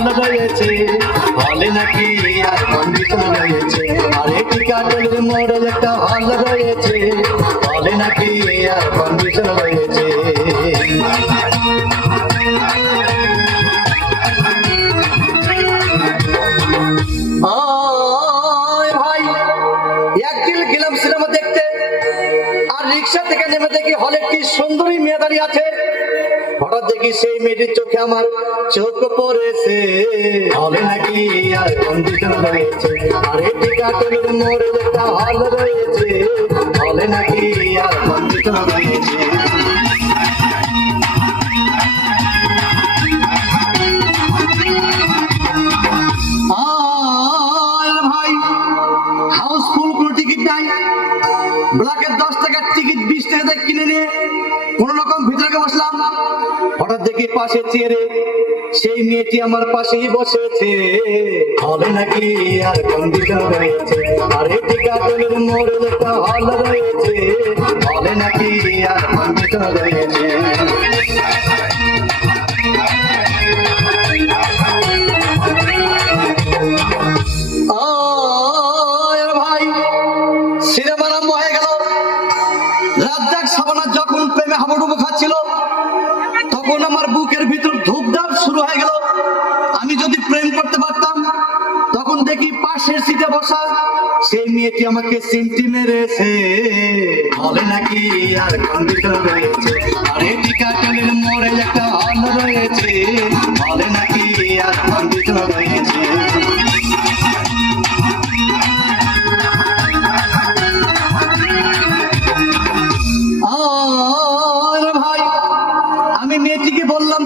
হল রয়েছে, হলে নাকি এয়ার কন্ডিশন রয়েছে। আরে টিকাটলের মোড়ে একটা হল রয়েছে, হলে নাকি এয়ার কন্ডিশন রয়েছে। ভাই একদিন গেলাম সিনেমা দেখতে, আর রিক্সা থেকে নেমে দেখি হলে কি সুন্দরী মেয়ে দাঁড়িয়ে আছে। হঠাৎ দেখি সেই মেয়েটির চোখে আমার চোখ পড়েছে, হলে নাকি আর কন্ডিশন রয়েছে। আরে টিকাটলের মোড়ে একটা হল রয়েছে, হলে নাকি আর কন্ডিশন রয়েছে। ভাই হাউসফুল কোনো টিকিট নাই, ব্ল্যাকের 10 টাকার টিকিট 20 টাকা কিনে নিয়ে কোন রকম ভিতরে বসলাম। হঠাৎ দেখি পাশে চেয়ারে সেই মেয়েটি আমার পাশেই বসেছে, হলে নাকি আর কন্ডিশন রয়েছে। আরে টিকাটলের মোড়ে একটা হল রয়েছে, হলে নাকি আর কন্ডিশন রয়েছে। ভাই সিনেমা আরম্ভ হয়ে গেল। রাজ্জাক শাবানা যখন প্রেমে হাবুডুবু খাচ্ছিল, তখন আমার বুকের ভিতর ধুকধাপ শুরু হয়ে গেল। আমি যদি প্রেম করতে পারতাম, তখন দেখি পাশের সিটে বসা সেই মেয়েটি আমাকে সিমটি মেরেছে, হলে নাকি আর কন্ডিশন রয়েছে। আরে টিকাটলের মোড়ে একটা হল রয়েছে, হলে নাকি আর কন্ডিশন রয়েছে। ভাই আমি মেয়েটিকে বললাম